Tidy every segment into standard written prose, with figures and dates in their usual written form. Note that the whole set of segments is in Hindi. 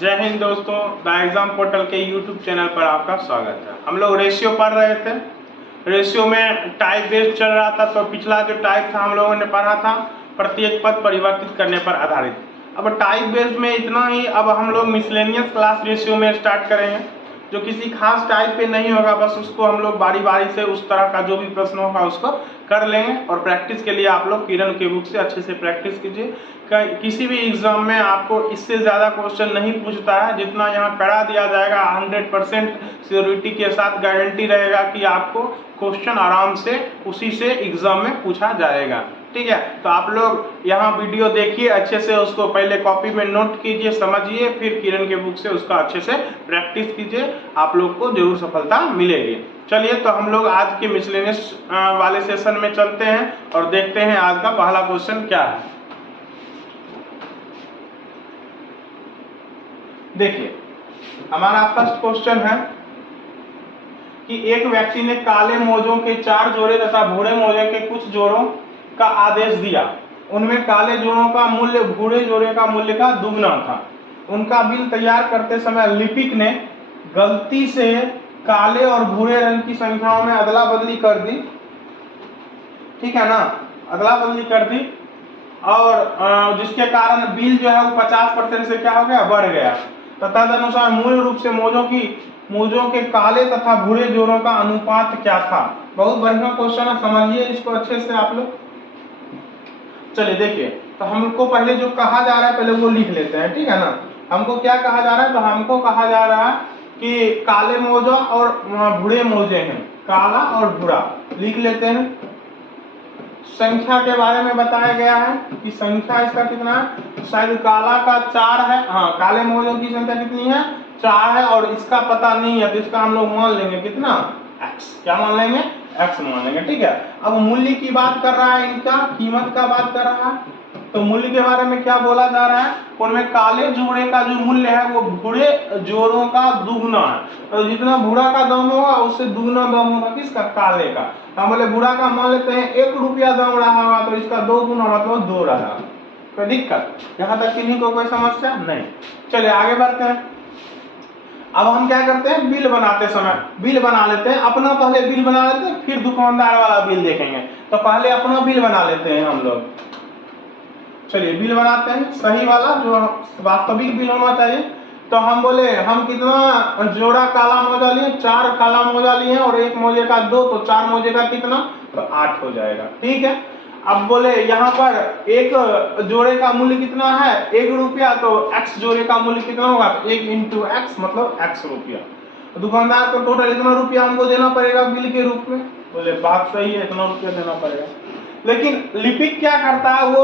जय हिंद दोस्तों, द एग्जाम पोर्टल के यूट्यूब चैनल पर आपका स्वागत है। हम लोग रेशियो पढ़ रहे थे। रेशियो में टाइप बेस्ड चल रहा था, तो पिछला जो टाइप था हम लोगों ने पढ़ा था प्रत्येक पद परिवर्तित करने पर आधारित। अब टाइप बेस्ड में इतना ही। अब हम लोग मिसलेनियस क्लास रेशियो में स्टार्ट करेंगे, जो किसी खास टाइप पे नहीं होगा, बस उसको हम लोग बारी बारी से उस तरह का जो भी प्रश्न होगा उसको कर लेंगे। और प्रैक्टिस के लिए आप लोग किरण के बुक से अच्छे से प्रैक्टिस कीजिए। किसी भी एग्जाम में आपको इससे ज़्यादा क्वेश्चन नहीं पूछता है जितना यहाँ करा दिया जाएगा। 100% श्योरिटी के साथ गारंटी रहेगा कि आपको क्वेश्चन आराम से उसी से एग्जाम में पूछा जाएगा। ठीक है, तो आप लोग यहाँ वीडियो देखिए अच्छे से, उसको पहले कॉपी में नोट कीजिए, समझिए, फिर किरण के बुक से उसका अच्छे से प्रैक्टिस कीजिए। आप लोग को जरूर सफलता मिलेगी। चलिए, तो हम लोग आज के मिसलेनियस वाले सेशन में चलते हैं और देखते हैं आज का पहला क्वेश्चन क्या है। देखिए, हमारा फर्स्ट क्वेश्चन है कि एक व्यक्ति ने काले मोजों के 4 जोड़े तथा भूरे मोजे के कुछ जोड़ों का आदेश दिया। उनमें काले जोड़ों का मूल्य भूरे जोड़े का मूल्य का दुगना था। उनका बिल तैयार करते समय लिपिक ने गलती से काले और भूरे रंग की संख्याओं में अदला बदली कर दी। ठीक है ना, अदला बदली कर दी, और जिसके कारण बिल जो है वो 50% से क्या हो गया, बढ़ गया। तो तदनुसार मूल रूप से मोजों के काले तथा भूरे जोड़ों का अनुपात क्या था। बहुत बढ़िया क्वेश्चन है, समझिए इसको अच्छे से आप लोग। चलिए देखिए, तो हमको पहले जो कहा जा रहा है पहले वो लिख लेते हैं। ठीक है ना, हमको क्या कहा जा रहा है, तो हमको कहा जा रहा है कि काले मोजा और भूरे मोजे हैं, काला और भूरा लिख लेते हैं। संख्या के बारे में बताया गया है कि संख्या इसका कितना है, शायद काला का 4 है। हाँ, काले मोजों की संख्या कितनी है, 4 है, और इसका पता नहीं है, तो इसका हम लोग मान लेंगे कितना, x। क्या मान लेंगे, x मान लेंगे। ठीक है, अब मूल्य की बात कर रहा है, इनका कीमत का बात कर रहा है। तो मूल्य के बारे में क्या बोला जा रहा है, उनमें काले जोड़े का जो मूल्य है वो भूरे जोड़ों का दुगना है। तो जितना भूरा का दाम होगा उससे दुगना दाम होगा किसका, काले का। हम बोले भूरा का मान लेते हैं 1 रुपया दाम रहा होगा, तो इसका 2 गुना मतलब 2 रहा। कोई दिक्कत यहाँ तक किन्हीं को कोई समस्या नहीं। चलिए आगे बढ़ते हैं। अब हम क्या करते हैं, बिल बनाते समय बिल बना लेते हैं। अपना पहले बिल बना लेते हैं, फिर दुकानदार वाला बिल देखेंगे। तो पहले अपना बिल बना लेते हैं हम लोग। चलिए बिल बनाते हैं, सही वाला जो वास्तविक बिल होना चाहिए। तो हम बोले हम कितना जोड़ा काला मोजा लिए, 4 काला मोजा लिए और 1 मोजे का 2, तो 4 मोजे का कितना, तो 8 हो जाएगा। ठीक है, अब बोले यहाँ पर एक जोड़े का मूल्य कितना है, 1 रुपया, तो x जोड़े का मूल्य कितना होगा, 1 इंटू x मतलब x रुपया। दुकानदार को टोटल इतना रुपया हमको देना पड़ेगा बिल के रूप में। बोले बात सही है, इतना रुपया देना पड़ेगा। लेकिन लिपिक क्या करता है, वो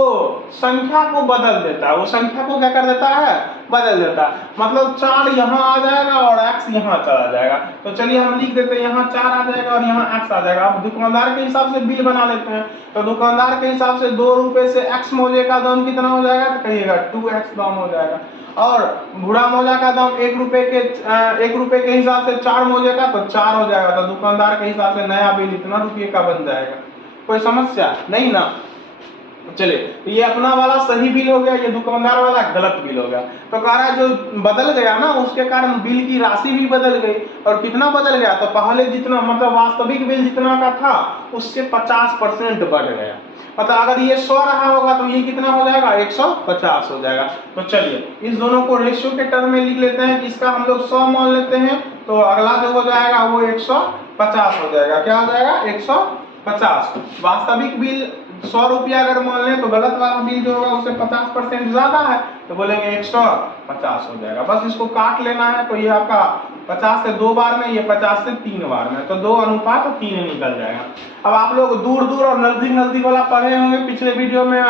संख्या को बदल देता है। वो संख्या को क्या कर देता है, बदल देता है। मतलब 4 यहाँ आ जाएगा और x यहाँ चला जाएगा। तो चलिए हम लिख देते हैं यहाँ 4 आ जाएगा और यहाँ x आ जाएगा। अब दुकानदार के हिसाब से बिल बना लेते हैं। तो दुकानदार के हिसाब से 2 रुपए से x मोजे का दाम कितना हो जाएगा, तो कहिएगा 2x दाम हो जाएगा। और भूरा मोजा का दाम 1 रुपए के हिसाब से 4 मोजे का, तो 4 हो जाएगा। तो दुकानदार के हिसाब से नया बिल इतना रुपये का बन जाएगा। कोई समस्या नहीं ना। चलिए, तो ये अपना वाला सही बिल हो गया, ये दुकानदार वाला गलत बिल हो गया। तो कह रहा है जो बदल गया ना, उसके कारण बिल की राशि भी बदल गई। और कितना बदल गया, तो पहले जितना मतलब वास्तविक बिल जितना का था उससे 50% बढ़ गया। मतलब अगर ये 100 रहा होगा तो ये कितना हो जाएगा, 150 हो जाएगा। तो चलिए इस दोनों को रेशियो के टर्म में लिख लेते हैं कि इसका हम लोग 100 मान लेते हैं, तो अगला जो हो जाएगा वो 150 हो जाएगा। क्या हो जाएगा, 150। वास्तविक बिल 100 रुपया अगर मान लें, तो गलत वाला बिल जो होगा उससे 50% ज्यादा है, तो बोलेंगे 150 हो जाएगा। बस इसको काट लेना है। तो ये आपका 50 से 2 बार में, ये 50 से 3 बार में, तो 2 अनुपात 3 निकल जाएगा। अब आप लोग दूर दूर और नजदीक नजदीक वाला पढ़े होंगे। पिछले वीडियो में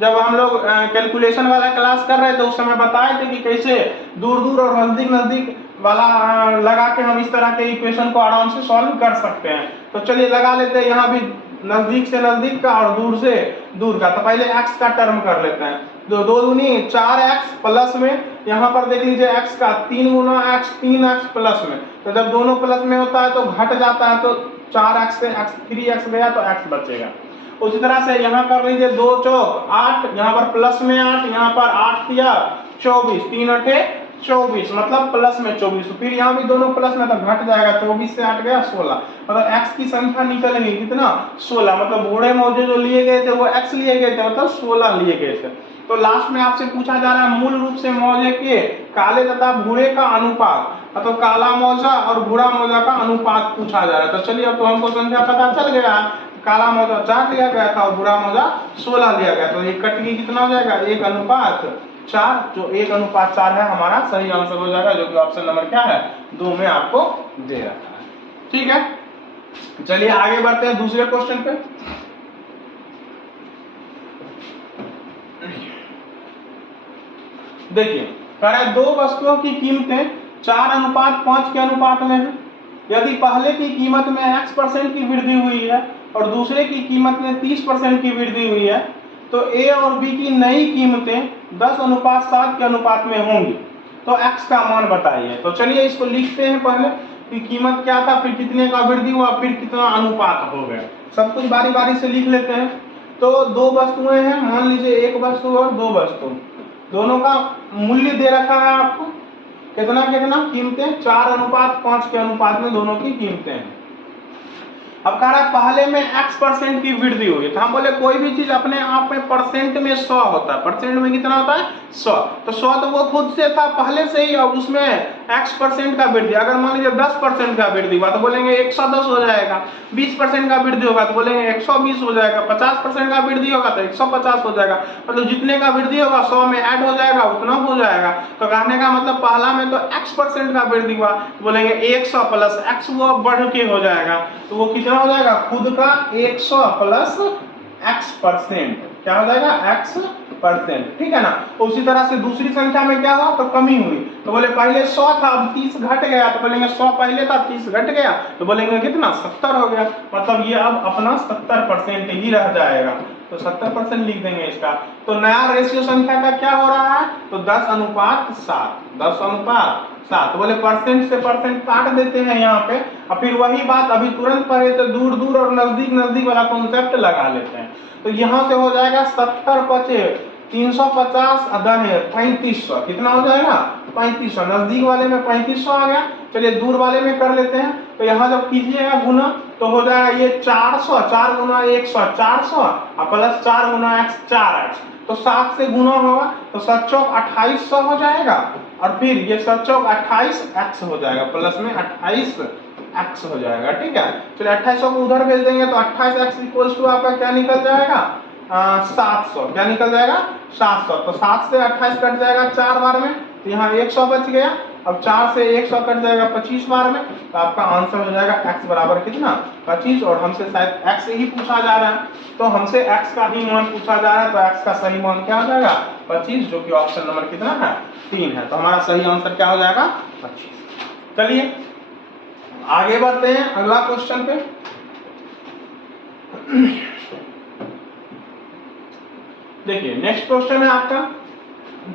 जब हम लोग कैलकुलेशन वाला क्लास कर रहे थे उस समय बताए थे कि कैसे दूर दूर और नजदीक नजदीक वाला लगा के हम इस तरह के इक्वेशन को आराम से सॉल्व कर सकते हैं। तो चलिए लगा लेते हैं यहाँ भी नजदीक से नजदीक का और दूर से दूर का। तो पहले x का टर्म कर लेते हैं। 2 दूनी 4x प्लस में, यहाँ पर देख लीजिए x का 3 गुना x, 3x प्लस में। तो जब दोनों प्लस में होता है तो घट जाता है, तो 4x से 3x गया तो x बचेगा। उसी तरह से यहाँ कर लीजिए 2 चौक 8, यहाँ पर प्लस में 8, यहाँ पर 8 या 24, 3 8 24, मतलब प्लस में 24, फिर यहाँ भी दोनों प्लस में तो घट जाएगा, 24 से 8 गया 16, मतलब x की संख्या निकलेगी कितना 16, मतलब बूढ़े मौजे जो लिए गए थे वो x लिए गए थे, मतलब 16 लिए गए थे। तो लास्ट में आपसे पूछा जा रहा है मूल रूप से मौजे के काले तथा भूरे का अनुपात, मतलब काला मौजा और भूरा मौजा का अनुपात पूछा जा रहा है। तो चलिए अब तो हमको संख्या पता चल गया, काला मौजा 4 लिया गया था और भूरा मौजा 16 लिया गया, तो ये कट के कितना हो जाएगा 1:4, जो 1:4 है हमारा सही आंसर हो जाएगा, जो कि ऑप्शन नंबर क्या है 2 में आपको दे रखा है। ठीक है, चलिए आगे बढ़ते हैं दूसरे क्वेश्चन पे। देखिए कह रहा है 2 वस्तुओं की कीमतें 4:5 के अनुपात में है। यदि पहले की कीमत में x% की वृद्धि हुई है और दूसरे की कीमत में 30% की वृद्धि हुई है, तो A और B की नई कीमतें 10:7 के अनुपात में होंगी, तो x का मान बताइए। तो चलिए इसको लिखते हैं पहले कि कीमत क्या था, फिर कितने का वृद्धि हुआ, फिर कितना अनुपात हो गया, सब कुछ बारी बारी से लिख लेते हैं। तो 2 वस्तुएं हैं, मान लीजिए 1 वस्तु और 2 वस्तु, दोनों का मूल्य दे रखा है आपको, कितना कितना कीमतें 4:5 के अनुपात में दोनों की कीमतें हैं। अब कह रहा है पहले में x% की वृद्धि हुई, तो हम बोले कोई भी चीज अपने आप में परसेंट में 100 होता है, परसेंट में कितना होता है 100, तो 100 तो वो खुद से था पहले से ही, और उसमें x% का वृद्धि, अगर मान लीजिए 10% का वृद्धि हुआ तो बोलेंगे 110 हो जाएगा, 20% का वृद्धि होगा तो बोलेंगे 120 हो जाएगा, 50% का वृद्धि होगा तो 150 हो जाएगा, मतलब जितने का वृद्धि होगा 100 में ऐड हो जाएगा उतना हो जाएगा। तो कहने का मतलब पहला में तो x% का वृद्धि हुआ तो बोलेंगे 100 प्लस x वो बढ़ के हो जाएगा, तो वो कितना हो जाएगा खुद का 100 प्लस x%, क्या हो जाएगा x%, ठीक है ना। उसी तरह से दूसरी संख्या में क्या हुआ तो कमी हुई, तो बोले पहले 100 था अब 30 घट गया, तो बोलेंगे 100 पहले था 30 घट गया, तो बोलेंगे कितना 70 हो गया, मतलब ये अब अपना 70% ही रह जाएगा, तो 70% लिख देंगे इसका। तो नया रेशियो संख्या का क्या हो रहा है तो 10:7, 10:7, तो बोले परसेंट से परसेंट काट देते हैं यहाँ पे, और फिर वही बात अभी तुरंत पढ़े तो दूर दूर और नजदीक नजदीक वाला कॉन्सेप्ट लगा लेते हैं। तो यहाँ से हो जाएगा 70 बचे 350 अदर 3500, कितना हो जाएगा 3500, नजदीक वाले में 3500 आ गया। चलिए दूर वाले में कर लेते हैं, तो यहाँ जब कीजिएगा गुना तो हो जाएगा ये 400, 4 गुना 100 400 और प्लस 4 गुना x 4x, तो 7 से गुना होगा तो 7 चौक 2800 हो जाएगा, और फिर ये 7 चौक 28x हो जाएगा, प्लस में 28x हो जाएगा, ठीक है। चलिए 2800 को उधर भेज देंगे तो 28x इक्वल्स टू आपका क्या निकल जाएगा 700, क्या निकल जाएगा 700, तो 7 से 28 कट जाएगा 4 बार में, तो यहाँ 100 बच गया, अब 4 से 100 कट जाएगा 25 बार में, तो आपका आंसर हो जाएगा x बराबर कितना 25, और हमसे शायद x ही पूछा जा रहा है, तो हमसे x का ही मान पूछा जा रहा है, तो x का सही मान क्या हो जाएगा 25, जो कि ऑप्शन नंबर कितना है 3 है, तो हमारा सही आंसर क्या हो जाएगा 25। चलिए आगे बढ़ते हैं अगला क्वेश्चन पे। देखिए नेक्स्ट क्वेश्चन है आपका,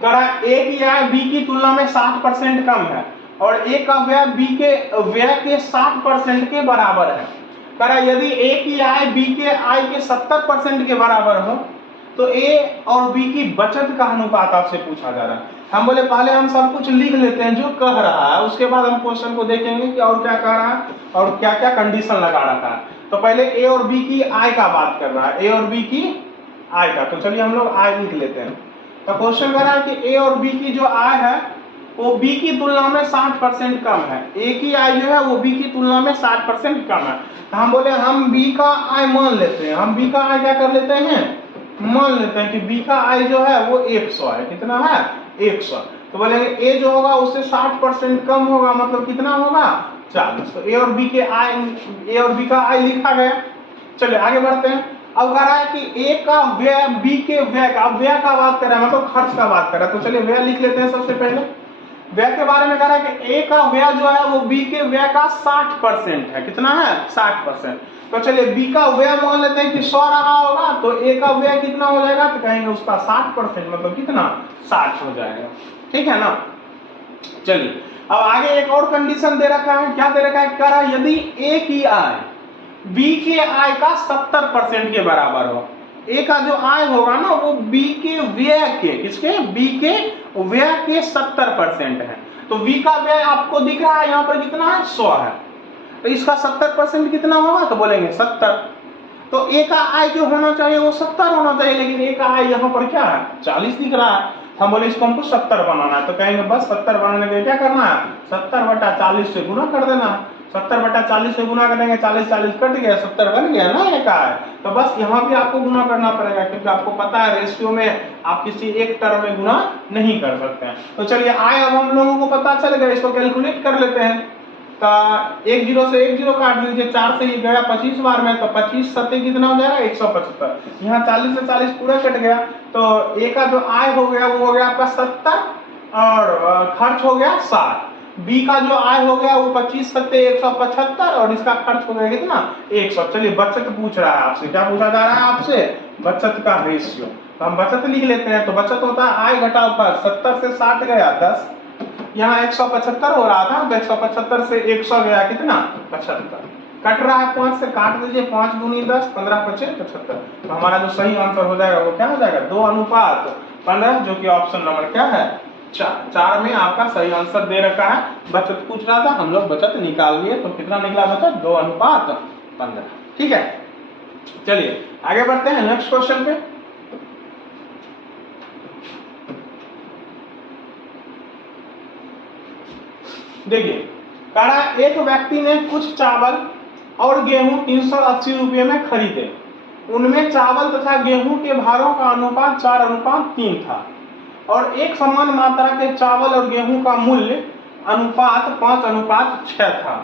करा A की आय B की तुलना में 60% कम है और A का व्यय B के व्यय के 60% के बराबर है। करा यदि A की आय B के आय के 70% के बराबर हो तो A और B की बचत का अनुपात आपसे पूछा जा रहा है। हम बोले पहले हम सब कुछ लिख लेते हैं जो कह रहा है, उसके बाद हम क्वेश्चन को देखेंगे कि और क्या कह रहा है और क्या क्या कंडीशन लगा रखा है। तो पहले A और B की आय का बात कर रहा है, A और B की आय का, तो चलिए हम लोग आय लिख लेते हैं। तो क्वेश्चन कह रहा है कि A और B की जो आय है वो B की तुलना में 60% कम है, A की आय जो है वो B की तुलना में 60% कम है। तो हम बोले हम B का आय मान लेते हैं, हम B का आय क्या कर लेते हैं मान लेते हैं कि B का आय जो है वो 100 है, कितना है 100, तो बोलेंगे A जो होगा उससे 60% कम होगा, मतलब कितना होगा 40। तो A और B के आय, A और B का आय लिखा गया। चलिए आगे बढ़ते हैं। अब कह रहा है कि A का व्यय B के व्यय का, अब व्यय का बात कर रहा है मतलब खर्च का बात कर रहा है, तो चलिए व्यय लिख लेते हैं। सबसे पहले व्यय के बारे में कह रहा है कि A का व्यय जो है वो B के व्यय का 60% है, कितना है 60%। तो चलिए B का व्यय मान लेते हैं कि 100 रहा होगा, तो A का व्यय कितना हो जाएगा तो कहेंगे उसका 60%, मतलब कितना 60 हो जाएगा, ठीक है ना। चलिए अब आगे एक और कंडीशन दे रखा है, क्या दे रखा है, कह रहा है यदि A की आय B के आय का 70% के बराबर हो, ए का जो आय होगा ना वो बी के व्यय के, किसके, बी के व्यय के 70% है। तो बी का व्यय आपको दिख रहा है यहाँ पर कितना है, 100 है, तो इसका 70% कितना होगा, तो बोलेंगे 70। तो ए का आय जो होना चाहिए वो 70 होना चाहिए, लेकिन ए का आय यहाँ पर क्या है, 40 दिख रहा है। हम बोले इसको हमको 70 बनाना है, तो कहेंगे बस 70 बनाने के लिए क्या करना है, 70/40 से गुना कर देना है। 70/40 से गुना करेंगे, 40 कट गया, 70 बन गया ना एक आय। तो बस यहाँ भी आपको गुना करना पड़ेगा, क्योंकि आपको पता है रेशियो में आप किसी एक टर्म में गुना नहीं कर सकते हैं। तो चलिए आय अब हम लोगों को पता चल गया, इसको कैलकुलेट कर लेते हैं। तो 1 0 से 1 0 काट दीजिए, 4 से ये गया 25 बार में, तो 25 सत्ते कितना हो जाएगा, 175। यहाँ 40 से 40 पूरा कट गया, तो ए का जो आय हो गया वो हो गया आपका 70 और खर्च हो गया 60। बी का जो आय हो गया वो 25 सत्ते 175 और इसका खर्च हो गया कितना, 100। चलिए बचत पूछ रहा है आपसे, क्या पूछा जा रहा है आपसे, बचत का रेशियो। तो हम बचत लिख लेते हैं। तो बचत होता है आय घटाओ खर्च, 70 से 60 गया 10, यहाँ 175 हो रहा था, तो 175 से 100 गया कितना, 75। कट रहा है 5 से, काट दीजिए, 5 दूनी 10, 15 5 75। तो हमारा जो सही आंसर हो जाएगा वो क्या हो जाएगा, 2:15, जो कि ऑप्शन नंबर क्या है, 4 में आपका सही आंसर दे रखा है। बचत पूछ रहा था, हम लोग बचत निकाल लिए, तो कितना निकला बचत, 2:15। ठीक है, चलिए आगे बढ़ते हैं नेक्स्ट क्वेश्चन पे। देखिए कह रहा है एक व्यक्ति ने कुछ चावल और गेहूं 380 रुपये में खरीदे। उनमें चावल तथा गेहूं के भारों का अनुपात 4:3 था और एक समान मात्रा के चावल और गेहूं का मूल्य अनुपात 5:6 था।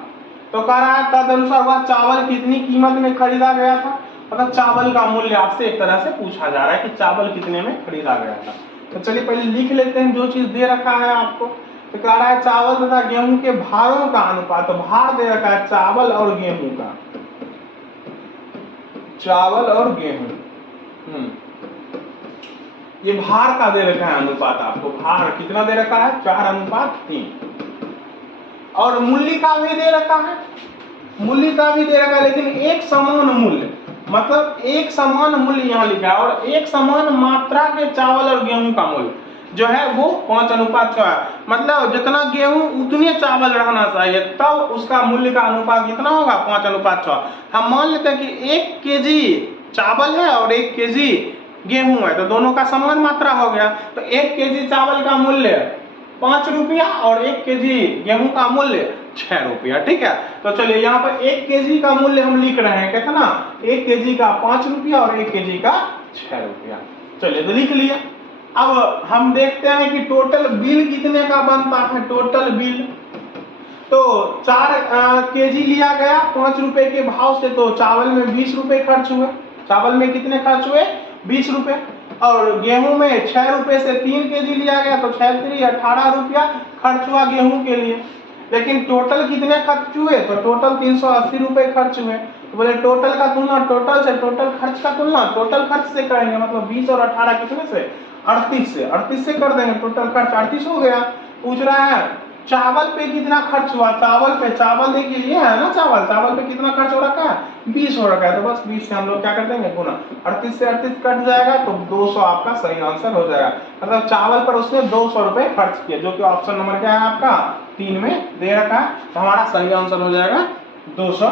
तो कह रहा है तदनुसार वह चावल कितनी कीमत में खरीदा गया था। मतलब चावल का मूल्य आपसे एक तरह से पूछा जा रहा है कि चावल कितने में खरीदा गया था। तो चलिए पहले लिख लेते हैं जो चीज दे रखा है आपको। तो कह रहा है चावल तथा गेहूं के भारों का अनुपात, तो भार दे रखा है चावल और गेहूं का, चावल और गेहूं, ये भार का दे रखा है अनुपात आपको। भार कितना दे रखा है, 4:3। और मूल्य का भी दे रखा है, मूल्य का भी दे रखा है, लेकिन एक समान मूल्य, मतलब एक समान मूल्य यहाँ लिखा है। और एक समान मात्रा के चावल और गेहूं का मूल्य जो है वो 5:6 है। मतलब जितना गेहूं उतने चावल रहना चाहिए, तब उसका मूल्य का अनुपात कितना होगा, 5:6। हम मान लेते हैं कि 1 केजी चावल है और 1 केजी गेहूं है, तो दोनों का समान मात्रा हो गया। तो 1 केजी चावल का मूल्य 5 रुपया और 1 केजी गेहूं का मूल्य 6 रुपया। ठीक है, तो चलिए यहाँ पर 1 केजी का मूल्य हम लिख रहे हैं कितना, 1 केजी का 5 रुपया और 1 केजी का 6 रुपया। चलिए तो लिख लिया। अब हम देखते हैं कि टोटल बिल कितने का बनता है। टोटल बिल तो 4 केजी लिया गया 5 रुपए के भाव से, तो चावल में 20 रुपए खर्च हुए। चावल में कितने खर्च हुए, 20 रुपए। और गेहूं में 6 रुपए से 3 केजी लिया गया, तो 6 3 18 रुपया खर्च हुआ गेहूं के लिए। लेकिन टोटल कितने खर्च हुए, तो टोटल 380 रुपए खर्च हुए। तो बोले टोटल का तुलना टोटल से, टोटल खर्च का तुलना टोटल खर्च से करेंगे। मतलब 20 और 18 कितने से, 38 से कर देंगे। टोटल खर्च 38 हो गया। पूछ रहा है चावल पे कितना खर्च हुआ। चावल पे, चावल देखिए ये है ना चावल, चावल पे कितना खर्च हो रखा है, 20 हो रखा है। तो बस 20 से हम लोग क्या कर देंगे, गुना। 38 से 38 कट जाएगा, तो 200 आपका सही आंसर हो जाएगा। मतलब चावल पर उसने 200 रुपए खर्च किए, जो कि ऑप्शन नंबर क्या है आपका, 3 में दे रखा है। तो हमारा सही आंसर हो जाएगा 200।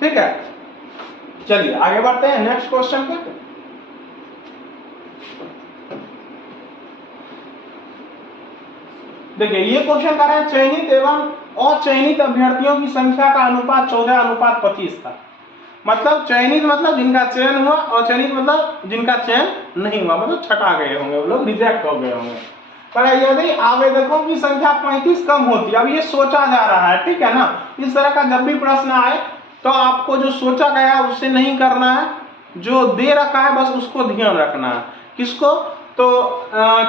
ठीक है, चलिए आगे बढ़ते हैं नेक्स्ट क्वेश्चन पे। देखिए ये क्वेश्चन कर रहा है चयनित एवं अचयनित अभ्यर्थियों की संख्या का अनुपात 14:25 था। मतलब चयनित मतलब जिनका चयन हुआ, अचयनित मतलब जिनका चयन नहीं हुआ, मतलब छटा गए होंगे, वो लोग रिजेक्ट हो गए होंगे। पर यदि आवेदकों की संख्या 35 कम होती है, अब ये सोचा जा रहा है, ठीक है ना। इस तरह का जब भी प्रश्न आए तो आपको जो सोचा गया उससे नहीं करना है, जो दे रखा है बस उसको ध्यान रखना है। किसको, तो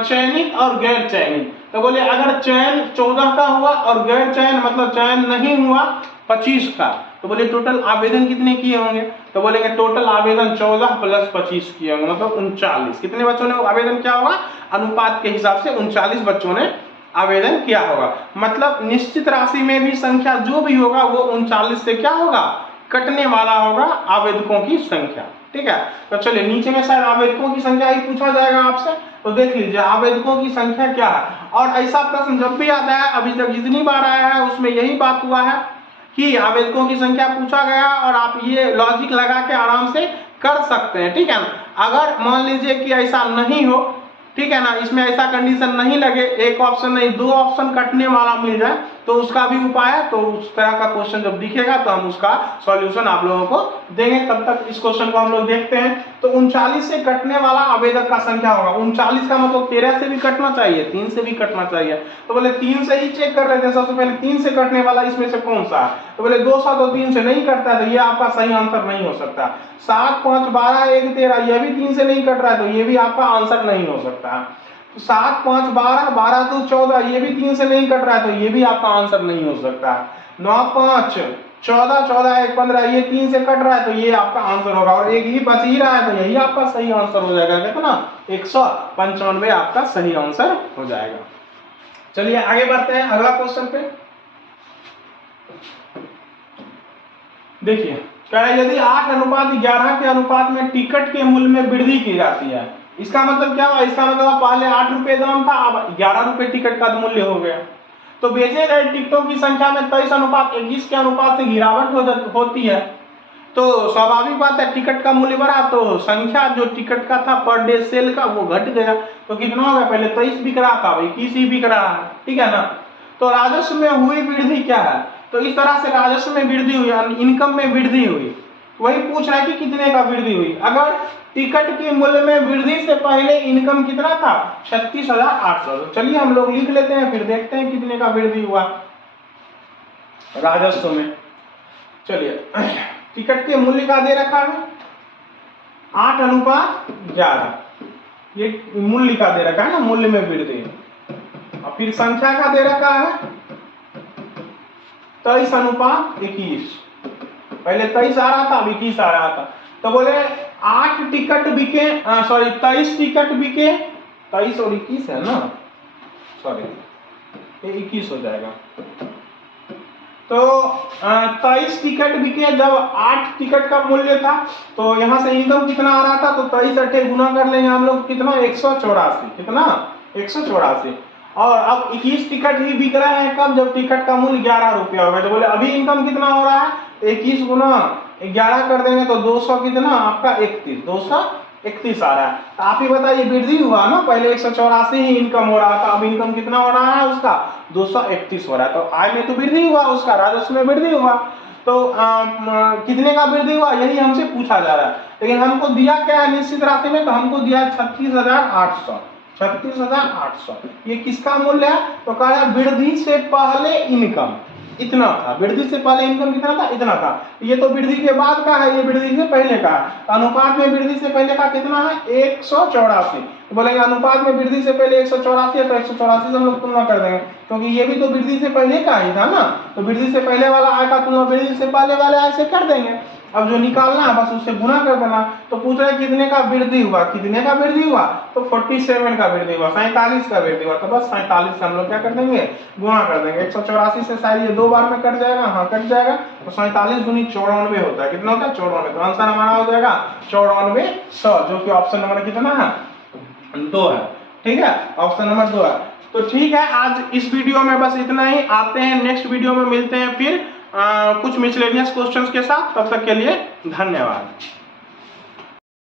चयनित और गैर चयनित। तो बोले अगर चयन 14 का हुआ और गैर चयन मतलब चयन नहीं हुआ 25 का, तो बोले टोटल आवेदन कितने किए होंगे, तो बोलेंगे टोटल आवेदन 14 + 25 किए होंगे, मतलब 39। कितने बच्चों ने आवेदन किया होगा, अनुपात के हिसाब से 39 बच्चों ने आवेदन किया होगा। मतलब निश्चित राशि में भी संख्या जो भी होगा वो 39 से क्या होगा, कटने वाला होगा आवेदकों की संख्या। ठीक है। तो चलिए नीचे में शायद आवेदकों की संख्या ही पूछा जाएगा आपसे, तो देख लीजिए आवेदकों की संख्या क्या है। और ऐसा प्रश्न जब भी आता है, अभी तक जितनी बार आया है उसमें यही बात हुआ है कि आवेदकों की संख्या पूछा गया और आप ये लॉजिक लगा के आराम से कर सकते हैं, ठीक है ना। अगर मान लीजिए कि ऐसा नहीं हो, ठीक है ना, इसमें ऐसा कंडीशन नहीं लगे, एक ऑप्शन नहीं 2 ऑप्शन कटने वाला मिल जाए, तो उसका भी उपाय है। तो उस तरह का क्वेश्चन जब दिखेगा तो हम उसका सॉल्यूशन आप लोगों को देंगे। तब तक इस क्वेश्चन को हम लोग देखते हैं। तो 39 से कटने वाला आवेदक का संख्या होगा। 39 का मतलब 13 से भी कटना चाहिए, 3 से भी कटना चाहिए। तो बोले 3 से ही चेक कर लेते हैं। सबसे पहले 3 से कटने वाला इसमें से कौन सा है, तो बोले 200 तो 3 से नहीं कटता है, तो ये आपका सही आंसर नहीं हो सकता। 7, 5, 12, 1, 13 ये भी 3 से नहीं कट रहा है, तो ये भी आपका आंसर नहीं हो सकता है। 7, 5, 12, 12, 2, 14 ये भी 3 से नहीं कट रहा है, तो ये भी आपका आंसर नहीं हो सकता है। 9, 5, 14, 14, 1, 15 ये 3 से कट रहा है, तो ये आपका आंसर होगा। और एक ही बच ही रहा है, तो यही आपका सही आंसर हो जाएगा। कितना 195 आपका सही आंसर हो जाएगा। चलिए आगे बढ़ते हैं अगला क्वेश्चन पे। देखिए कह रहा है यदि 8:11 के अनुपात में टिकट के मूल्य में वृद्धि की जाती है, इसका मतलब क्या हुआ, इसका मतलब पहले 8 रुपए दाम था, अब 11 रुपए टिकट का मूल्य हो गया। तो बेचे गए टिकटों की संख्या में 23:21 के अनुपात से गिरावट होती है, तो स्वाभाविक बात है टिकट का मूल्य बढ़ा तो संख्या जो टिकट का था पर डे सेल का वो घट गया। तो कितना हो गया, पहले 23 बिक रहा था, 21 ही बिक रहा है, ठीक है ना। तो राजस्व में हुई वृद्धि क्या है, तो इस तरह से राजस्व में वृद्धि हुई, इनकम में वृद्धि हुई। वही पूछ रहा है कि कितने का वृद्धि हुई। अगर टिकट के मूल्य में वृद्धि से पहले इनकम कितना था, 36,800। तो चलिए हम लोग लिख लेते हैं, फिर देखते हैं कितने का वृद्धि हुआ राजस्व में। चलिए टिकट के मूल्य का दे रखा है 8:11, ये मूल्य का दे रखा है ना, मूल्य में वृद्धि। और फिर संख्या का दे रखा है 23:21। पहले 23 आ रहा था, अब 21 आ रहा था। तो बोले 8 टिकट बिके, सॉरी 23 टिकट बिके, 23 और 21 है ना, सॉरी ये 21 हो जाएगा। तो 23 टिकट बिके, जब 8 टिकट का मूल्य था, तो यहाँ से इनकम कितना आ रहा था, तो 23 8 गुना कर लेंगे हम लोग, कितना 184, कितना 184। और अब 21 टिकट ही बिक रहा है कब, जब टिकट का मूल्य 11 रुपया हो गया। तो बोले अभी इनकम कितना हो रहा है, 21 गुना 11 कर देंगे तो 200 कितना आपका 31, 231 आ रहा है। तो आप ही बताइए वृद्धि हुआ ना, पहले 184 ही इनकम हो रहा था, अब इनकम कितना हो रहा है उसका 231 हो रहा है। तो आय में तो वृद्धि हुआ, उसका राजस्व में वृद्धि हुआ। तो कितने का वृद्धि हुआ यही हमसे पूछा जा रहा है। लेकिन हमको दिया क्या है निश्चित राशि में, तो हमको दिया 36,800, 36,800। ये किसका मूल्य है, तो कहा वृद्धि से पहले इनकम इतना था, वृद्धि से पहले इनकम कितना था, इतना था। ये तो वृद्धि के बाद का है, ये वृद्धि से पहले का है। तो अनुपात में वृद्धि से पहले का कितना है 184। तो बोलेंगे अनुपात में वृद्धि से पहले 184 है, तो 184 से हम लोग तुलना कर देंगे, क्योंकि ये भी तो वृद्धि से पहले का ही था ना। तो वृद्धि से पहले वाला आय का तुलना वृद्धि से पहले वाले आय से कर देंगे। अब जो निकालना है बस उससे गुना कर देना। तो पूछ रहे कितने का वृद्धि हुआ, कितने का वृद्धि हुआ, तो 47 का वृद्धि हुआ, 47 का वृद्धि हुआ। तो बस 47 से हम लोग क्या कर देंगे, गुना कर देंगे। 184 से शायद ये 2 बार में कट जाएगा, हाँ कट जाएगा। तो 47 गुनी 94 होता है, कितना होता है 94। तो आंसर हमारा हो जाएगा 9400, जो कि ऑप्शन नंबर कितना है 2 है, ठीक है, ऑप्शन नंबर 2 है। तो ठीक है, आज इस वीडियो में बस इतना ही। आते हैं नेक्स्ट वीडियो में, मिलते हैं फिर कुछ मिसलेनियस क्वेश्चंस के साथ। तब तक के लिए धन्यवाद।